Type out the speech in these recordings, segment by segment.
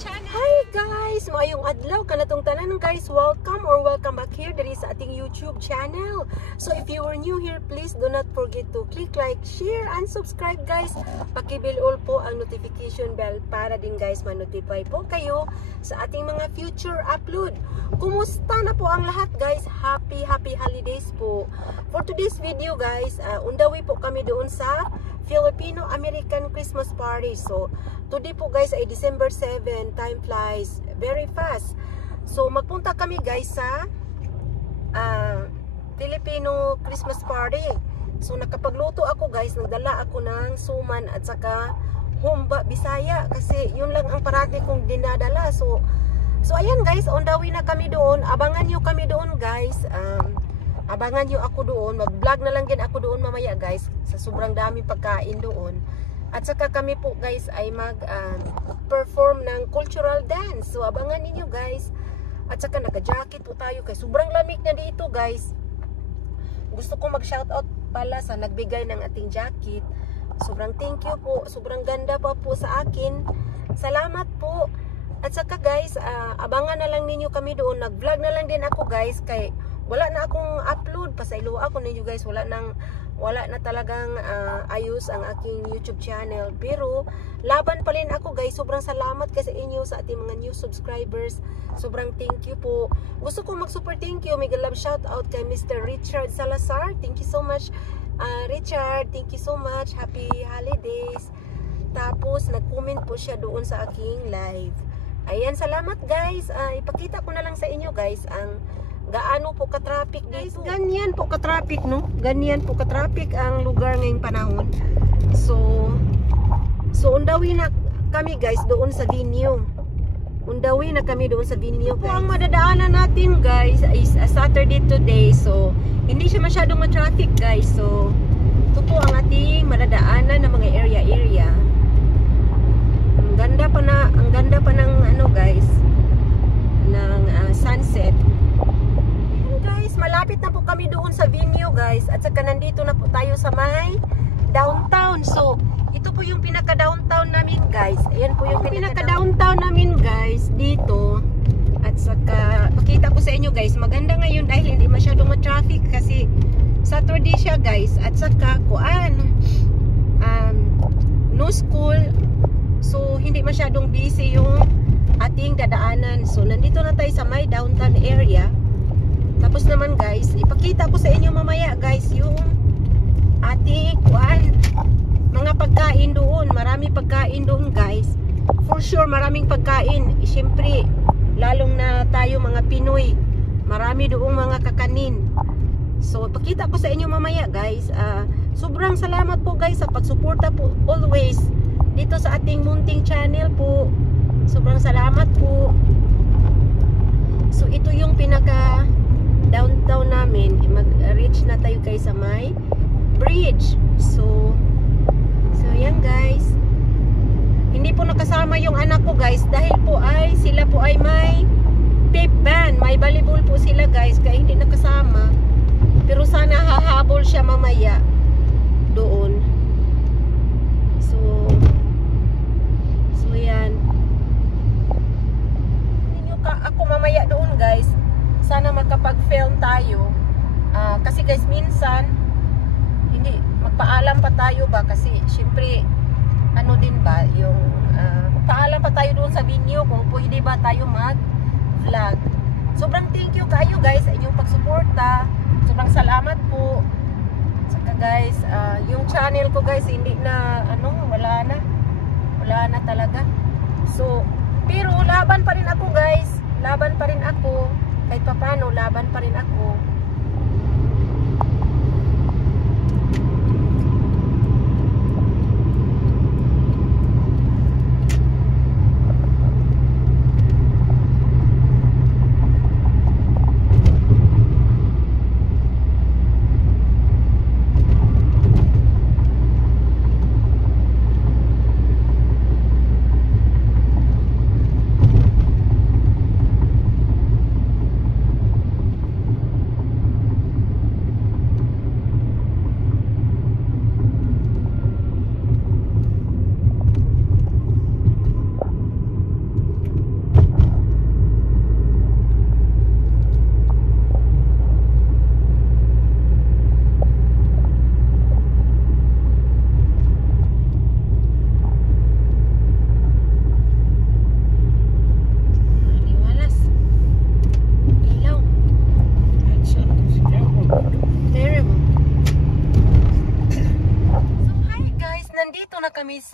Hi guys! Maayong adlaw kanatong tanan guys. Welcome back here diri sa ating YouTube channel. So if you are new here, please do not forget to click like, share, and subscribe guys. Paki-bell all po ang notification bell para din guys ma-notify po kayo sa ating mga future upload. Kumusta na po ang lahat guys? Happy holidays po. For today's video guys, undawi po kami doon sa Filipino-American Christmas party. So, today po guys ay December 7. Time flies very fast. So, magpunta kami guys sa Filipino Christmas party. So, nakapagluto ako guys. Nagdala ako ng suman at saka humba Bisaya. Kasi yun lang ang parati kong dinadala. So ayan guys. On the way na kami doon. Abangan nyo kami doon guys. Abangan nyo ako doon. Mag-vlog na lang din ako doon mamaya guys. Sa sobrang daming pagkain doon. At saka kami po guys ay mag-perform ng cultural dance. So abangan ninyo guys. At saka naka-jacket po tayo. Kaya sobrang lamig na dito guys. Gusto ko mag-shoutout pala sa nagbigay ng ating jacket. Sobrang thank you po. Sobrang ganda pa po sa akin. Salamat po. At saka guys, abangan na lang ninyo kami doon. Nag-vlog na lang din ako guys. Kaya wala na akong upload, pasaylo ako ninyo guys, wala na talagang ayos ang aking YouTube channel. Pero laban pa rin ako guys. Sobrang salamat kasi inyo sa ating mga new subscribers. Sobrang thank you po. Gusto ko mag-super thank you, mega love shout out kay Mr. Richard Salazar. Thank you so much Richard, thank you so much. Happy holidays. Tapos nag-comment po siya doon sa aking live. Ayan, salamat guys. Ipakita ko na lang sa inyo guys ang gaano po ka-traffic dito. Ganyan po ka-traffic, no? Ganyan po ka-traffic ang lugar ngayong panahon. So undawi na kami guys doon sa venue. Undawi na kami doon sa venue guys. Ang madadaanan natin guys is a Saturday today. So hindi siya masyadong ma-traffic guys. So ito po ang ating madadaanan ng mga area. Ang ganda pa ng ano guys, ng sunset. Guys, malapit na po kami doon sa venue guys. At saka nandito na po tayo sa may downtown. So, ito po yung pinaka-downtown namin guys. Ayan po yung pinaka-downtown namin guys dito. At saka, pakita ko sa inyo guys. Maganda ngayon dahil hindi masyadong ma-traffic kasi Saturday siya guys. At saka, no school. So, hindi masyadong busy yung ating dadaanan. So, nandito na tayo sa may downtown area. Tapos naman guys, ipakita ko sa inyo mamaya guys yung ating mga pagkain doon. Marami pagkain doon guys. For sure maraming pagkain. Siyempre, lalong na tayo mga Pinoy. Marami doong mga kakanin. So, ipakita ko sa inyo mamaya guys. Sobrang salamat po guys sa pagsuporta po always dito sa ating munting channel po. Sobrang salamat po. So, ito yung pinaka downtown namin. Mag-reach na tayo guys sa may bridge. So yan guys. Hindi po nakasama yung anak ko guys dahil po sila po ay may pep band. May volleyball po sila guys kaya hindi nakasama. Pero sana hahabol siya mamaya doon. So yan. Hindi ako mamaya doon guys. Sana makapag-film tayo. Kasi guys, minsan hindi magpaalam pa tayo ba kasi syempre ano din ba yung magpaalam pa tayo doon sa venue kung pwede ba tayo mag-vlog. Sobrang thank you kayo guys sa inyong pagsuporta. Sobrang salamat po. Saka guys, yung channel ko guys hindi na wala na talaga. So, pero laban pa rin ako guys. Laban pa rin ako. Kahit papano, laban pa rin ako.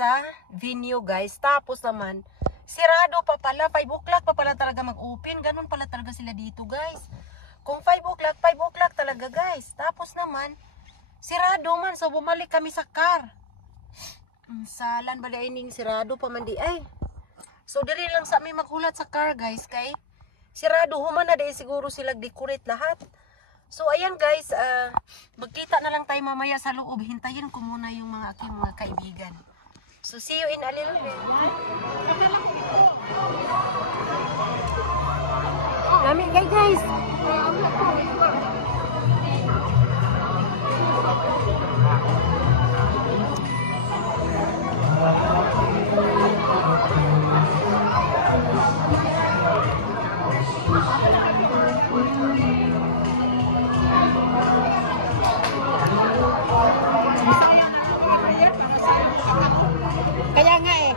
sa venue guys. Tapos naman, sirado pa pala. 5 o'clock pa pala talaga mag-open. Ganun pala talaga sila dito guys. Kung 5 o'clock talaga guys. Tapos naman, sirado man. So bumalik kami sa car. Salan bali ining sirado pa man di ay. So diri lang sa amin maghulat sa car guys. Kay sirado human na di siguro sila decorate lahat. So ayan guys, magkita na lang tayo mamaya sa loob. Hintayin ko muna yung mga aking mga kaibigan. So see you in a little bit. Dami guys. Kaya nga eh.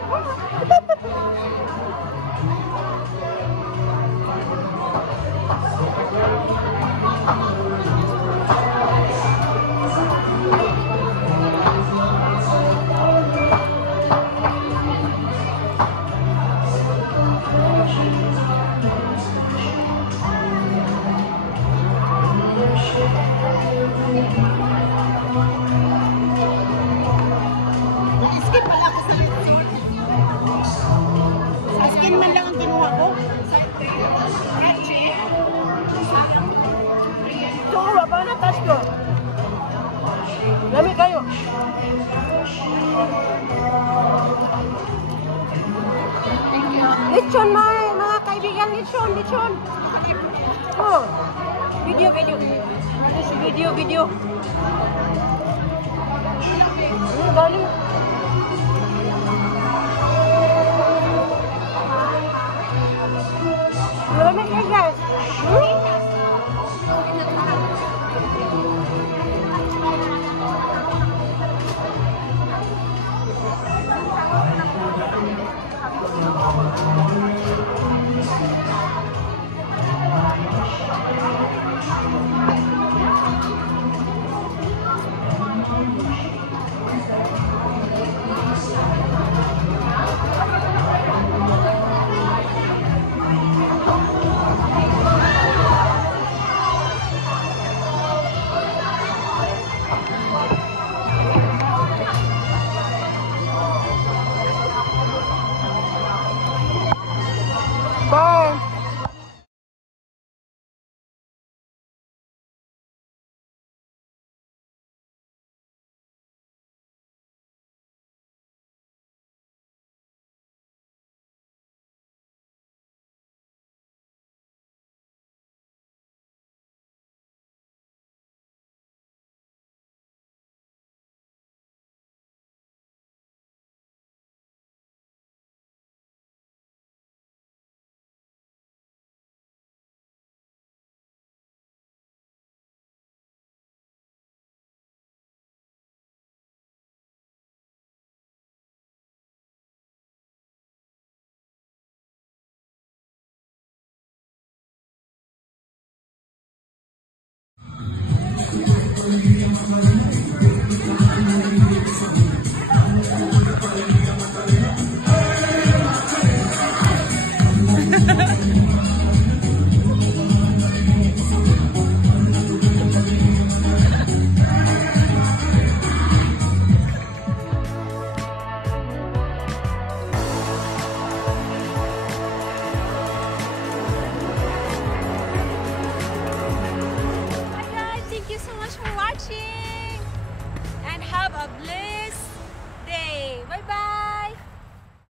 Skip pala ako sa resort. Skin man lang ang kinuha ko. Ito, waba na touch ko. Lami kayo. Lechon mga kaibigan, lechon. Oh, video. Galing. Malamig kayo guys. Bye. Thank you.